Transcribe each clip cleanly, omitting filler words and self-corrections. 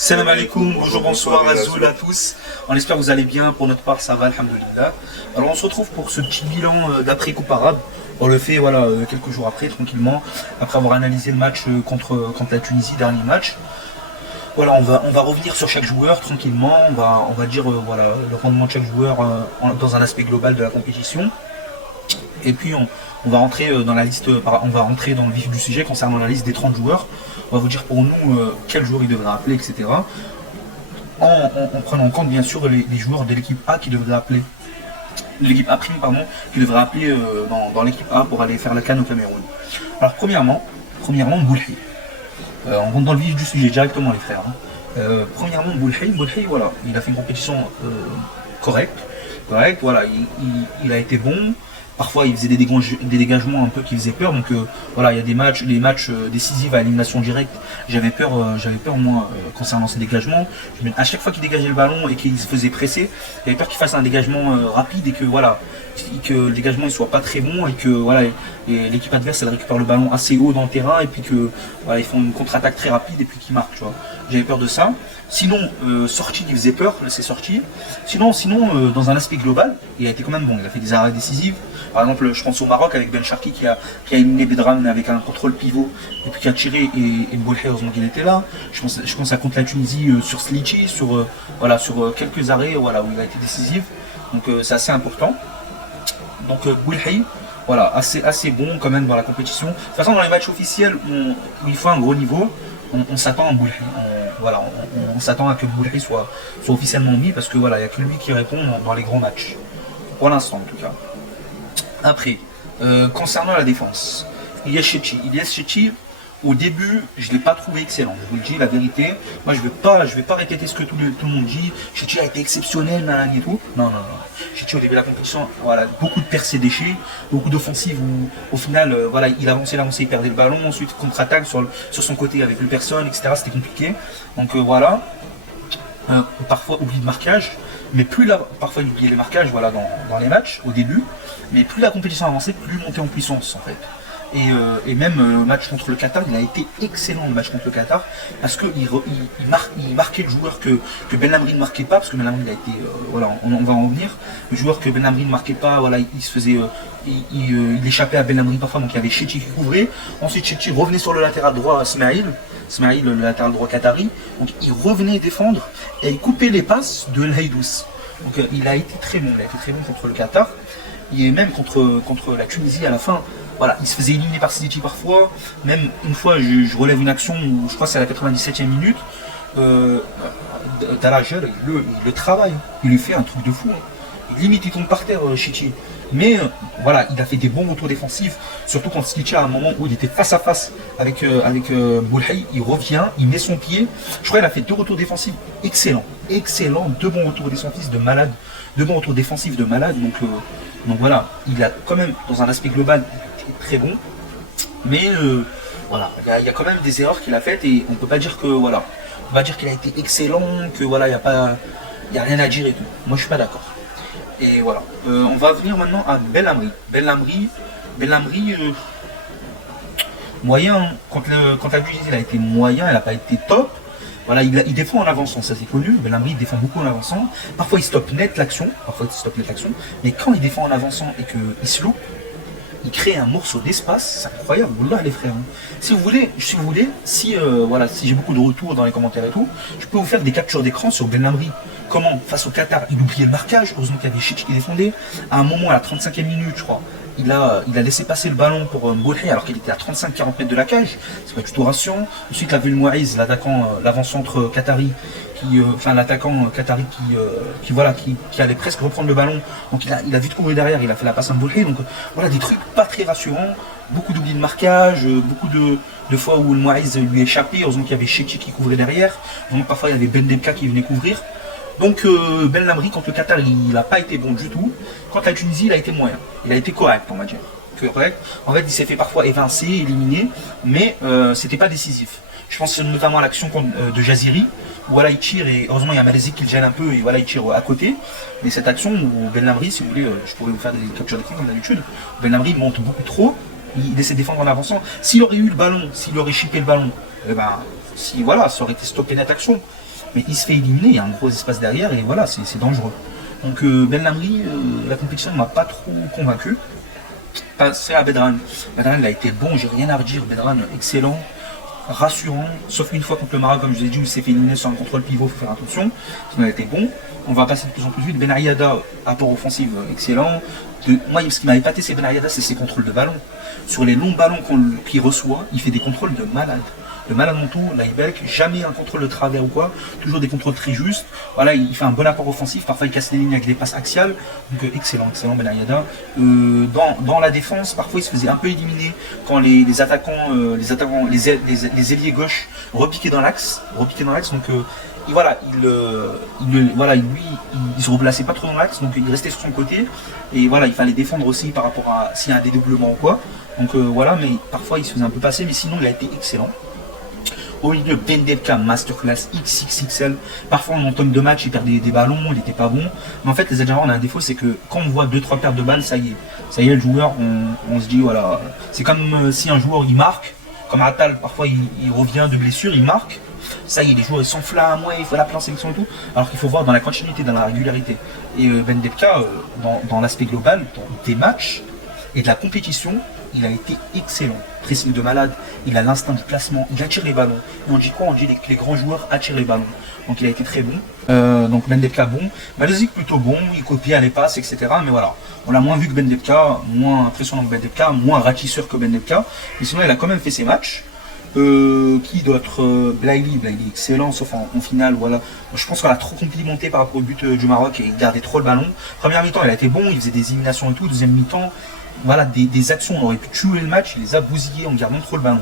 Salam alaikum, bonjour, bonsoir, Azoul à tous. On espère que vous allez bien, pour notre part ça va, alhamdoulilah. Alors on se retrouve pour ce petit bilan d'après-coupe arabe. On le fait voilà, quelques jours après, tranquillement, après avoir analysé le match contre la Tunisie, dernier match. Voilà, on va revenir sur chaque joueur tranquillement, on va dire voilà, le rendement de chaque joueur dans un aspect global de la compétition. Et puis on va rentrer dans la liste, on va rentrer dans le vif du sujet concernant la liste des 30 joueurs. On va vous dire pour nous quel joueur il devrait appeler, etc. En prenant en compte bien sûr les joueurs de l'équipe A qui devraient appeler, l'équipe A', pardon, qui devraient appeler dans l'équipe A pour aller faire la CAN au Cameroun. Alors premièrement, Boulhay. On rentre dans le vif du sujet directement les frères. Premièrement, Boulhay, voilà, il a fait une compétition correcte, voilà, il a été bon. Parfois il faisait des dégagements un peu qui faisaient peur, donc voilà, il y a les matchs décisifs à élimination directe, j'avais peur moi concernant ces dégagements. À chaque fois qu'il dégageait le ballon et qu'il se faisait presser, j'avais peur qu'il fasse un dégagement rapide et que voilà, que le dégagement ne soit pas très bon et que voilà, l'équipe adverse elle récupère le ballon assez haut dans le terrain et puis que voilà, ils font une contre-attaque très rapide et puis qu'ils marquent, tu vois. J'avais peur de ça. Sinon, sorti, il faisait peur, ses sorties. Sinon, dans un aspect global, il a été quand même bon. Il a fait des arrêts décisifs. Par exemple, je pense au Maroc avec Ben Sharki qui a éliminé Bedran avec un contrôle pivot et puis qui a tiré et Boulhay, heureusement qu'il était là. Je pense à contre la Tunisie sur Slichi, sur quelques arrêts voilà, où il a été décisif. Donc c'est assez important. Donc Boulhay, voilà, assez bon quand même dans la compétition. De toute façon, dans les matchs officiels où il faut un gros niveau, on s'attend à Boulhay. Voilà, on s'attend à que Boulhay soit officiellement mis parce que voilà, il n'y a que lui qui répond dans les grands matchs. Pour l'instant en tout cas. Après, concernant la défense, Ilyes Chetchi, au début, je ne l'ai pas trouvé excellent. Je vous le dis la vérité. Moi, je vais pas répéter ce que tout le monde dit. Chetchi a été exceptionnel, nanana et tout. Non. Chetchi au début de la compétition, voilà, beaucoup de percées déchets, beaucoup d'offensives où, au final, voilà, il avançait, il perdait le ballon. Ensuite, contre-attaque sur son côté avec plus personne, etc. C'était compliqué. Donc voilà. Parfois oubli de marquage, mais parfois il oubliait les marquages voilà, dans les matchs au début, mais plus la compétition avançait, plus il montait en puissance en fait. Et même le match contre le Qatar, il a été excellent le match contre le Qatar, parce qu'il marquait le joueur que Belhamri ne marquait pas, parce que Belhamri a été, voilà, on va en revenir, le joueur que Belhamri ne marquait pas, voilà, il se faisait, il échappait à Belhamri parfois, donc il y avait Chetchi qui couvrait, ensuite Chetchi revenait sur le latéral droit Smaïl, le latéral droit qatari, donc il revenait défendre, et il coupait les passes de l'Haïdous. Donc il a été très bon contre le Qatar, et même contre la Tunisie à la fin. Voilà, il se faisait éliminer par Slichi parfois. Même une fois, je relève une action où je crois que c'est à la 97e minute. Darajel, il le travaille. Il lui fait un truc de fou. Limite, il tombe par terre, Chichi. Mais voilà, il a fait des bons retours défensifs. Surtout quand Slichi, à un moment où il était face à face avec Boulhay, il revient, il met son pied. Je crois qu'il a fait 2 retours défensifs excellents. 2 bons retours défensifs de malade. 2 bons retours défensifs de malade. Donc voilà, il a quand même, dans un aspect global, très bon, mais voilà, il y a quand même des erreurs qu'il a faites et on peut pas dire que voilà, on va dire qu'il a été excellent, que voilà, il y a rien à dire et tout. Moi je suis pas d'accord. Et voilà, on va venir maintenant à Belhamri, moyen, quand la Tunisie il a été moyen, elle n'a pas été top. Voilà, il défend en avançant, ça c'est connu. Belhamri défend beaucoup en avançant. Parfois il stoppe net l'action, mais quand il défend en avançant et qu'il se loupe, il crée un morceau d'espace, c'est incroyable, voilà les frères. Si vous voulez, voilà, si j'ai beaucoup de retours dans les commentaires et tout, je peux vous faire des captures d'écran sur Belhamri. Comment, face au Qatar, il oubliait le marquage, heureusement qu'il y avait Chetchi qui défendait. À un moment, à la 35e minute, je crois, il a laissé passer le ballon pour Boulhay alors qu'il était à 35-40 mètres de la cage. C'est pas du tout rassurant. Ensuite, la Mouaiz, l'attaquant, l'avant-centre qatari, l'attaquant qatari qui allait presque reprendre le ballon. Donc il a vite couru derrière, il a fait la passe à Boulhay. Donc voilà, des trucs pas très rassurants. Beaucoup d'oubli de marquage, beaucoup de fois où le Mouaiz lui échappait. Heureusement qu'il y avait Chetchi qui couvrait derrière. Donc parfois il y avait Ben Debka qui venait couvrir. Donc Belhamri, contre le Qatar, il n'a pas été bon du tout. Contre la Tunisie, il a été moyen. Il a été correct, on va dire. Correct. En fait, il s'est fait parfois évincer, éliminer, mais c'était pas décisif. Je pense notamment à l'action de Jaziri, où voilà, il tire et heureusement il y a Malézik qui le gêne un peu et voilà, il tire à côté. Mais cette action où Belhamri, si vous voulez, je pourrais vous faire des captures d'écran comme d'habitude, Belhamri monte beaucoup trop, il essaie de défendre en avançant. S'il aurait eu le ballon, s'il aurait chippé le ballon, si voilà, ça aurait été stoppé net action. mais il se fait éliminer, il y a un gros espace derrière, et voilà, c'est dangereux. Donc Ben Lamri, la compétition ne m'a pas trop convaincu. Passer à Bedran. Bedran, il a été bon, j'ai rien à redire. Bedran, excellent, rassurant, sauf une fois contre le Maroc, comme je l'ai dit, où il s'est fait éliminer sur un contrôle pivot, il faut faire attention. Sinon, il a été bon. On va passer de plus en plus vite. Benaïada, apport offensif excellent. Moi, ce qui m'a épaté, c'est Benaïada, c'est ses contrôles de ballon. Sur les longs ballons qu'il reçoit, il fait des contrôles de malade. Le malade menton, Laïbek, jamais un contrôle de travers ou quoi, toujours des contrôles très justes. Voilà, il fait un bon apport offensif, parfois il casse les lignes avec des passes axiales. Donc excellent Benaïada. Dans la défense, parfois il se faisait un peu éliminer quand les attaquants, les ailiers gauche repiquaient dans l'axe. Donc voilà, lui, il se replaçait pas trop dans l'axe, donc il restait sur son côté. Et voilà, il fallait défendre aussi par rapport à s'il y a un dédoublement ou quoi. Donc voilà, mais parfois il se faisait un peu passer, mais sinon il a été excellent. Au milieu, Bendebka, masterclass XXXL. Parfois, en tome de match, il perdait des ballons, il n'était pas bon. Mais en fait, les Algériens, on a un défaut, c'est que quand on voit 2-3 pertes de balles, ça y est, le joueur, on se dit, voilà. C'est comme si un joueur, il marque, comme Attal, parfois, il revient de blessure, il marque. Ça y est, les joueurs, ils s'enflamment, ouais, il faut l'appeler en sélection et tout. Alors qu'il faut voir dans la continuité, dans la régularité. Et Bendebka, dans l'aspect global, dans des matchs et de la compétition, il a été excellent, pressing de malade, il a l'instinct du placement, il attire les ballons. Et on dit quoi? On dit que les grands joueurs attirent les ballons. Donc il a été très bon. Donc Bendebka bon, Malezic plutôt bon, il copiait les passes, etc. Mais voilà, on l'a moins vu que Bendebka, moins impressionnant que Bendebka, moins ratisseur que Bendebka. Mais sinon il a quand même fait ses matchs. Qui doit être Blaili excellent, sauf en finale, voilà. Je pense qu'on a trop complimenté par rapport au but du Maroc et il gardait trop le ballon. Première mi-temps, il a été bon, il faisait des éliminations et tout. Deuxième mi-temps, voilà, des actions, on aurait pu tuer le match, il les a bousillés en gardant trop le ballon.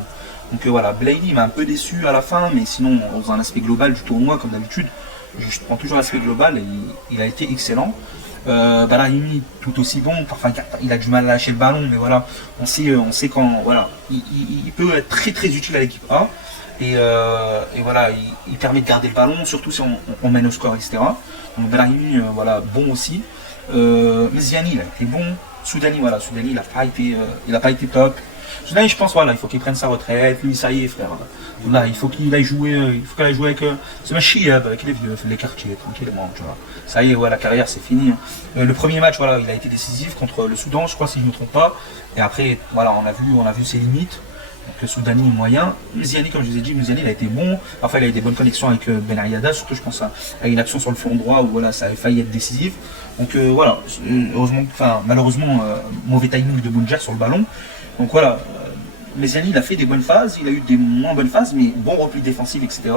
Donc voilà, Blaili m'a un peu déçu à la fin, mais sinon, dans un aspect global du tournoi, comme d'habitude, je prends toujours l'aspect global et il a été excellent. Brahimi tout aussi bon, parfois il a du mal à lâcher le ballon, mais voilà, on sait quand, voilà, il peut être très très utile à l'équipe A, et voilà, il permet de garder le ballon, surtout si on mène au score, etc. Donc Brahimi, voilà, bon aussi. Meziani, il a été bon. Soudani, il a pas été top. Soudani, je pense, voilà, il faut qu'il prenne sa retraite. Lui, ça y est, frère. Là, il faut qu'il aille jouer, avec ce machine, avec les vieux, les quartiers, tranquillement, tu vois. Ça y est, ouais, la carrière, c'est fini. Le premier match, voilà, il a été décisif contre le Soudan, je crois, si je ne me trompe pas. Et après, voilà, on a vu ses limites. Donc le Soudani moyen. Meziani, comme je vous ai dit, il a été bon. Enfin, il a eu des bonnes connexions avec Benaïada, surtout je pense à une action sur le flanc droit où voilà, ça avait failli être décisif. Donc voilà, malheureusement, mauvais timing de Bounjar sur le ballon. Donc voilà, Meziani, il a fait des bonnes phases, il a eu des moins bonnes phases, mais bon repli défensif, etc.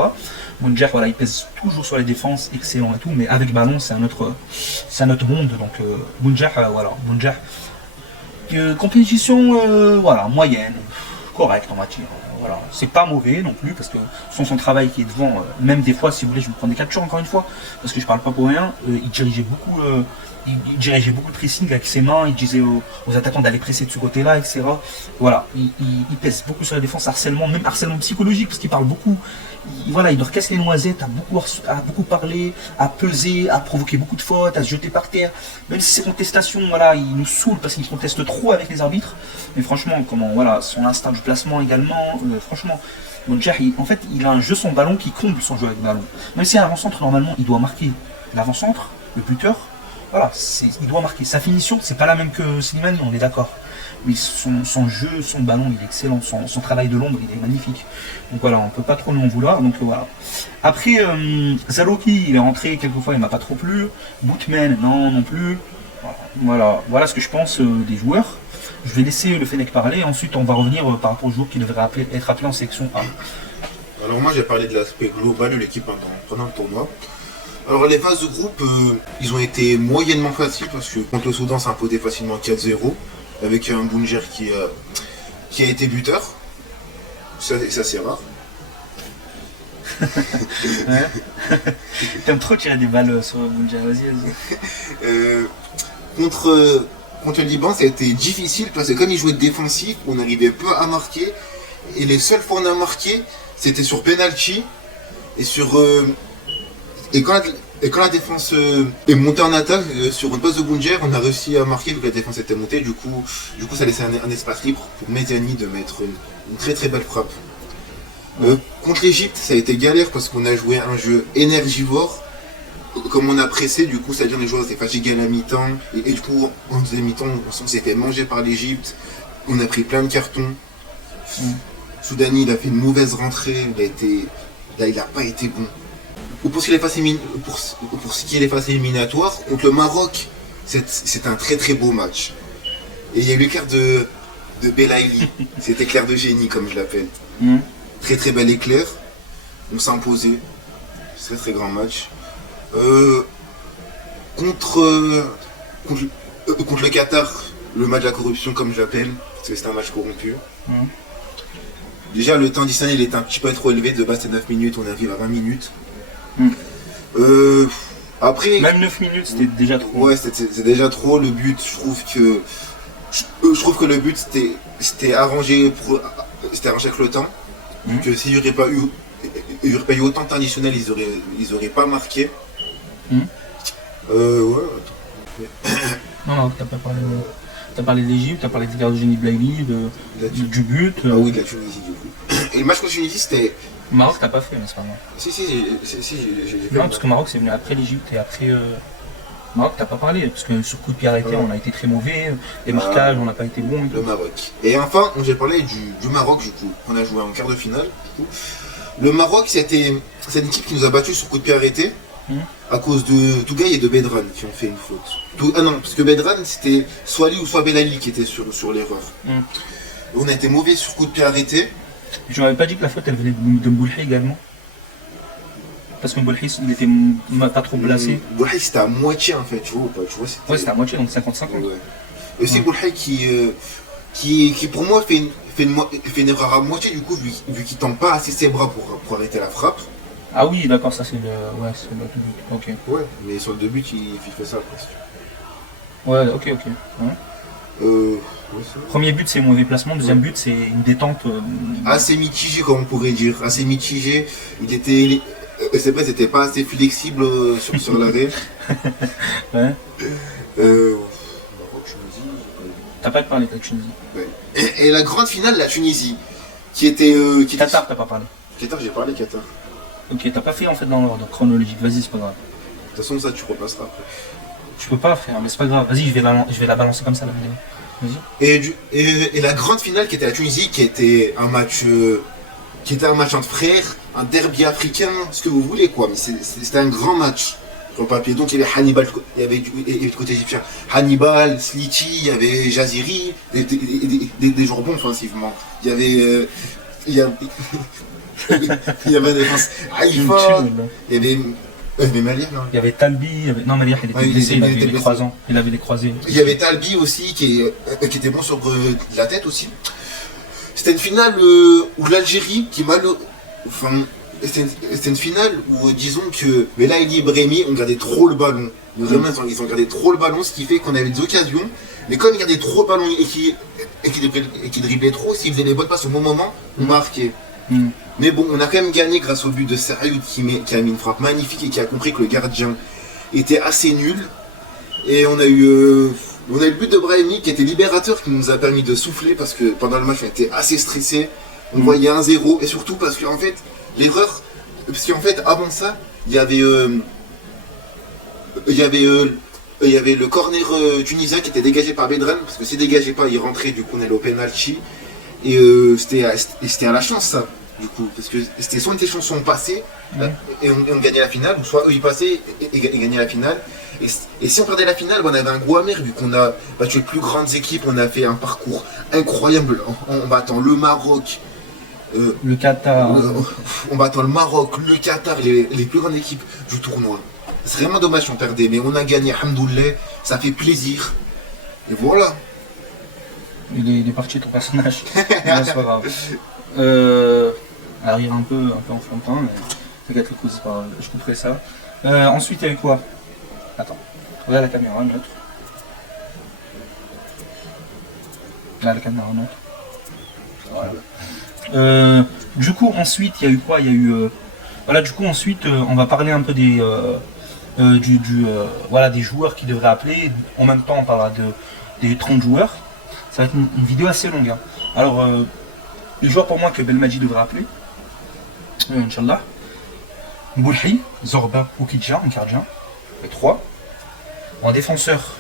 Bounjar, voilà, il pèse toujours sur les défenses, excellent et tout, mais avec ballon, c'est un autre monde. Donc Bounjar, compétition, voilà, moyenne. Correct, on va dire. Voilà, c'est pas mauvais non plus parce que son travail qui est devant, même des fois, si vous voulez, je vous prends des captures encore une fois parce que je parle pas pour rien. Il dirigeait beaucoup de pressing avec ses mains. Il disait aux attaquants d'aller presser de ce côté-là, etc. Voilà, il pèse beaucoup sur la défense, même harcèlement psychologique parce qu'il parle beaucoup. Voilà, il leur casse les noisettes, à beaucoup parler, à peser, à provoquer beaucoup de fautes, à se jeter par terre. Même si ces contestations, voilà, il nous saoule parce qu'il conteste trop avec les arbitres. Mais franchement, voilà, son instinct du placement également, franchement, Bounjar, en fait, il a un jeu son ballon qui comble son jeu avec ballon. Même si un avant-centre, normalement, il doit marquer. L'avant-centre, le buteur, voilà, il doit marquer. Sa finition, c'est pas la même que Slimani, on est d'accord. Mais son jeu, son ballon, il est excellent. Son travail de l'ombre, il est magnifique. Donc voilà, on peut pas trop lui en vouloir. Donc voilà. Après, Zaloki, il est rentré quelquefois, il m'a pas trop plu. Boutman, non plus. Voilà ce que je pense des joueurs. Je vais laisser le Fennec parler. Ensuite, on va revenir par rapport aux joueurs qui devraient être appelés en section A. Alors moi, j'ai parlé de l'aspect global de l'équipe pendant le tournoi. Alors les phases de groupe, ils ont été moyennement faciles parce que contre le Soudan, ça imposé facilement 4-0 avec un Bounjar qui a été buteur. Ça c'est rare. Ouais. T'aimes trop tirer des balles sur Bounjar, vas-y. Contre le Liban, ça a été difficile parce que comme ils jouaient défensif, on n'arrivait pas à marquer. Et les seules fois où on a marqué, c'était sur penalty et quand la défense est montée en attaque sur une passe de Bounjar, on a réussi à marquer vu que la défense était montée. Du coup ça laissait un espace libre pour Meziani de mettre une très très belle frappe. Contre l'Égypte, ça a été galère parce qu'on a joué un jeu énergivore. Comme on a pressé, du coup, c'est-à-dire les joueurs étaient fatigués à la mi-temps. Et du coup, en deuxième mi-temps, on s'est fait manger par l'Égypte. On a pris plein de cartons. Soudani, il a fait une mauvaise rentrée. Il n'a pas été bon. Pour ce qui est des phases éliminatoires, contre le Maroc, c'est un très très beau match. Et il y a eu l'éclair de Belaïli. Cet éclair de génie, comme je l'appelle. Très très bel éclair. On s'est imposé. Très très grand match. Contre le Qatar, le match de la corruption, comme je l'appelle, parce que c'est un match corrompu. Déjà, le temps additionnel il est un petit peu trop élevé. De base, c'est 9 minutes, on arrive à 20 minutes. Après. Même 9 minutes, c'était déjà trop. Ouais, c'est déjà trop. Le but, je trouve que le but, c'était arrangé avec le temps. Que s'il n'y aurait pas eu autant de temps additionnel, ils auraient pas marqué. Ouais. Non, t'as pas parlé. T'as parlé de l'Égypte, t'as parlé de l'écart de génie Blaili, du but. Ah oui, de la Tunisie du coup. Et le match contre la Tunisie, c'était. Maroc, t'as pas fait, mais c'est pas grave. Si, j'ai fait. Non, parce que Maroc, c'est venu après l'Égypte et après. Maroc, t'as pas parlé, parce que sur coup de pied arrêté, on a été très mauvais, les marquages, on n'a pas été bons. Le Maroc. Et enfin, j'ai parlé du Maroc, du coup. On a joué en quart de finale, du coup. Le Maroc, c'est une équipe qui nous a battus sur coup de pied arrêté. À cause de Tougaï et de Bedran qui ont fait une faute. Ah non, parce que Bedran, c'était soit lui ou soit Belali qui était sur l'erreur. On a été mauvais sur coup de pied arrêté. Je n'avais pas dit que la faute, elle venait de Mboulhi également. Parce que Mboulhi, il était pas trop placé. Mboulhi, c'était à moitié en fait, tu vois. Ouais, c'était à moitié, donc 50-50. Ouais. Et c'est Mboulhi qui pour moi fait une erreur à moitié, du coup, vu qu'il tend pas assez ses bras pour arrêter la frappe. Ah oui, d'accord, ça c'est le. Ouais, c'est le but. Ok. Ouais, mais sur le deux buts, il fait ça presque. Ouais, ok. Ouais. Premier but, c'est mauvais placement. Deuxième but, c'est une détente. Assez mitigé, comme on pourrait dire. Assez mitigé. C'est vrai, c'était pas assez flexible sur l'arrêt. Ouais. Maroc, Tunisie. T'as pas parlé de la Tunisie. Ouais. Et la grande finale, la Tunisie, qui était. Qatar, t'as pas parlé. Qatar, j'ai parlé Qatar. Ok, t'as pas fait en fait dans l'ordre chronologique, vas-y, c'est pas grave. De toute façon, ça tu repasseras après. Tu peux pas faire, mais c'est pas grave. Vas-y, je vais la balancer comme ça la vidéo. Vas-y. Et la grande finale qui était la Tunisie, qui était un match entre frères, un derby africain, ce que vous voulez quoi, mais c'était un grand match sur le papier. Donc il y avait Hannibal, il y avait du côté égyptien Hannibal, Sliti, il y avait Jaziri, des joueurs bons offensivement. Il y avait il y avait des défense Haïfa, il y avait Maliah, non. Il y avait Talbi, non Maliah il était blessé, il avait les croisants, il avait les croisés. Il y avait Talbi aussi qui était bon sur de la tête aussi. C'était une finale où l'Algérie qui c'était une finale où disons que Belaïli et Brahimi ont gardé trop le ballon. Vraiment, ils ont gardé trop le ballon, ce qui fait qu'on avait des occasions. Mais comme ils gardaient trop le ballon et qu'ils driblaient trop, s'ils faisaient les bonnes passes au bon moment, on marquait. Mais bon, on a quand même gagné grâce au but de Saïd qui a mis une frappe magnifique et qui a compris que le gardien était assez nul. Et on a eu le but de Brahimi qui était libérateur, qui nous a permis de souffler parce que pendant le match on était assez stressé. On voyait 1-0 et surtout parce qu'en fait, l'erreur, parce qu'en fait avant ça, il y avait le corner tunisien qui était dégagé par Bedran, parce que s'il dégageait pas, il rentrait, du coup on allait au penalty. Et c'était à la chance ça, du coup, parce que c'était soit on était chanson passée et on gagnait la finale, ou soit eux ils passaient et gagnaient la finale. Et si on perdait la finale, on avait un goût amer, vu qu'on a battu les plus grandes équipes, on a fait un parcours incroyable en battant le Maroc, le Qatar, en battant le Maroc, le Qatar, les plus grandes équipes du tournoi. C'est vraiment dommage qu'on perdait, mais on a gagné, alhamdoulilah, ça fait plaisir. Et voilà. Il est parti ton personnage. Non, c'est pas grave. Arrive un peu enfantin, mais t'inquiète, le coup, c'est pas grave, je couperai ça. Ensuite, il y avait quoi? Attends, regarde la caméra, neutre. Là, la caméra neutre. Voilà. Du coup, ensuite, il y a eu quoi? Il y a eu. Voilà, du coup, ensuite, on va parler un peu des. Voilà, des joueurs qui devraient appeler. En même temps, on parlera des 30 joueurs. Ça va être une vidéo assez longue. Hein. Alors, les joueurs pour moi que Belmadi devrait appeler. Inch'Allah. Boulhi, Zorba ou Kidja, en gardien. Et 3. En défenseur,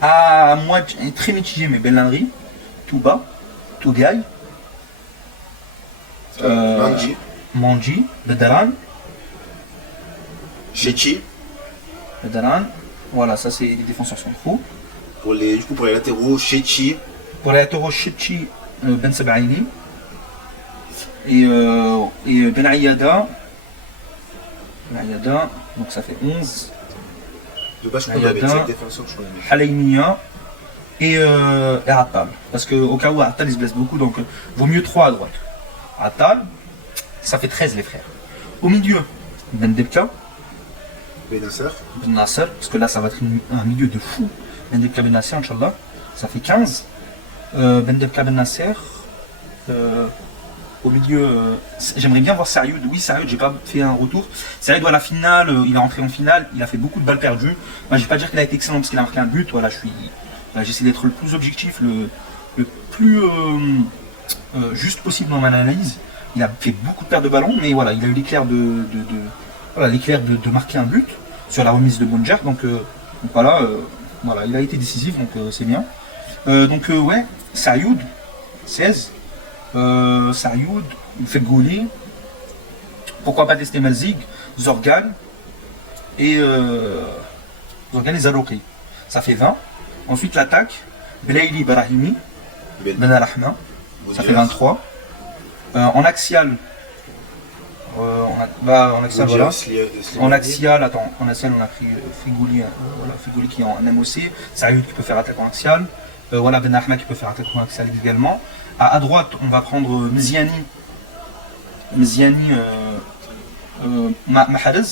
à moitié, très mitigé, mais Benlanri, Touba, Tougaï, Manji, Bedaran, Chechi. Bedaran. Voilà, ça c'est les défenseurs centraux. Pour les latéraux, Chechi. Pour les latéraux, Chechi, Ben Sabaini. Et Ben Ayada. Donc ça fait 11. De base, je crois avec 5 défenseurs, je crois. Halaimia et Attal. Parce qu'au cas où Attal il se blesse beaucoup, donc vaut mieux 3 à droite. Attal, ça fait 13 les frères. Au milieu, Ben Debka, Ben Nasser, parce que là ça va être un milieu de fou. Ben Debka, Ben Nasser, Inch'Allah, ça fait 15. Ben Debka, Ben Nasser. Au milieu, j'aimerais bien voir Sarioud. Oui, Sarioud, j'ai pas fait un retour. Sarioud, à la finale, il est entré en finale, il a fait beaucoup de balles perdues. Moi, je vais pas dire qu'il a été excellent parce qu'il a marqué un but. Voilà, j'essaie d'être le plus objectif, le plus juste possible dans mon analyse. Il a fait beaucoup de pertes de ballon, mais voilà, il a eu l'éclair de marquer un but sur la remise de Bonjer. Donc voilà, il a été décisif, donc c'est bien. Ouais, Sarioud, 16. Sarioud, Fegouli, pourquoi pas tester Malzig, Zorgan et Zarouki. Ça fait 20. Ensuite l'attaque, Belaïli Barahimi, Ben Arahma, ça fait 23. En axial, en axial, voilà. En axial, on a pris Fegouli, Fegouli qui est en MOC, Sarioud qui peut faire attaque en axial, voilà Ben Arahma qui peut faire attaque en axial également. À droite, on va prendre Mziani Mahrez.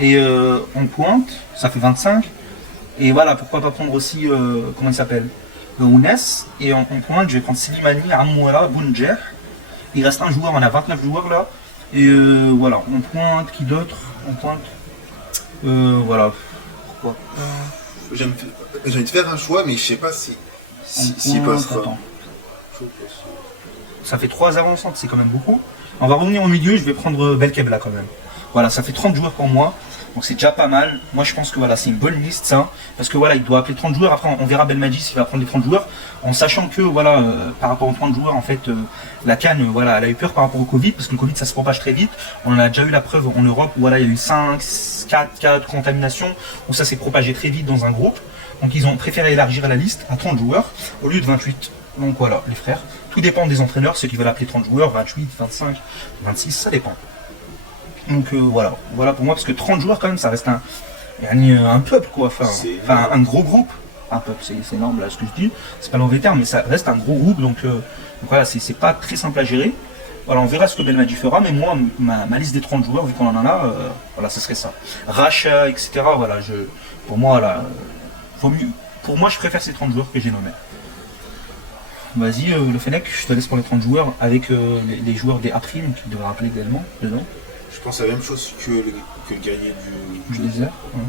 Et en pointe, ça fait 25. Et voilà, pourquoi pas prendre aussi, comment il s'appelle, Ounes. Et en pointe, je vais prendre Slimani, Amoura, Bounjer. Il reste un joueur, on a 29 joueurs là. Et voilà, en pointe, qui d'autre? En pointe, voilà, pourquoi pas. J'ai envie de faire un choix, mais je sais pas si passera. Ça fait 3 avancantes, c'est quand même beaucoup. On va revenir au milieu, je vais prendre Belkebla quand même. Voilà, ça fait 30 joueurs pour moi. Donc c'est déjà pas mal. Moi je pense que voilà, c'est une bonne liste ça. Parce que voilà, il doit appeler 30 joueurs. Après on verra Belmadi s'il va prendre les 30 joueurs. En sachant que voilà, par rapport aux 30 joueurs, en fait, la CAN, voilà, elle a eu peur par rapport au Covid, parce que le Covid ça se propage très vite. On en a déjà eu la preuve en Europe où voilà, il y a eu 5, 4 cas de contamination, où ça s'est propagé très vite dans un groupe. Donc ils ont préféré élargir la liste à 30 joueurs au lieu de 28. Donc voilà, les frères, tout dépend des entraîneurs, ceux qui veulent appeler 30 joueurs, 28, 25, 26, ça dépend. Donc voilà pour moi, parce que 30 joueurs quand même, ça reste un peuple quoi, enfin un gros groupe. Un peuple, c'est énorme là ce que je dis, c'est pas l'envers terme, mais ça reste un gros groupe, donc voilà, c'est pas très simple à gérer. Voilà, on verra ce que Belmadi fera, mais moi, ma liste des 30 joueurs, vu qu'on en a, voilà, ce serait ça. Racha, etc., voilà, pour moi, là, pour moi, je préfère ces 30 joueurs que j'ai nommés. Vas-y, le Fennec, je te laisse pour les 30 joueurs avec les joueurs des A-Prime qui devraient rappeler également dedans. Je pense à la même chose que le guerrier du désert. Ouais.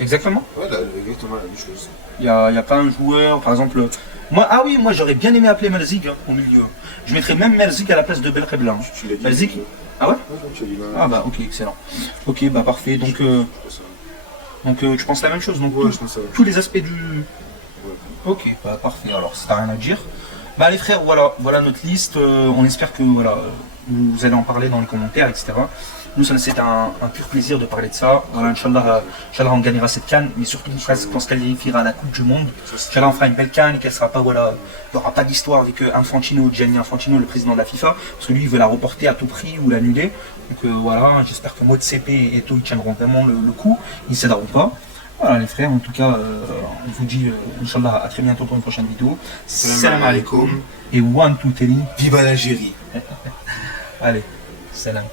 Exactement. Ouais, exactement la même chose. Il n'y a pas un joueur, par exemple. Moi j'aurais bien aimé appeler Malzig au milieu. Je mettrais même Malzig à la place de Belkebla. Malzig. Ah ouais? Ah bah ok, excellent. Ok, bah parfait. Donc je pense la même chose. Donc tous les aspects du. Ok, bah parfait. Alors si t'as rien à dire. Bah les frères, voilà notre liste. On espère que voilà, vous allez en parler dans les commentaires, etc. Nous, c'est un pur plaisir de parler de ça. Voilà, Inch'Allah, on gagnera cette CAN, mais surtout qu'on se qualifiera à la Coupe du Monde. Inch'Allah, on fera une belle CAN et qu'elle sera pas, voilà, il n'y aura pas d'histoire avec Infantino, Gianni Infantino, le président de la FIFA, parce que lui, il veut la reporter à tout prix ou l'annuler. Donc voilà, j'espère que Motsepe et Eto'o, ils tiendront vraiment le coup, ils ne céderont pas. Voilà les frères, en tout cas, on vous dit, Inch'Allah, à très bientôt pour une prochaine vidéo. Salam alaikum. Et one, two, three. Viva l'Algérie. Allez, salam.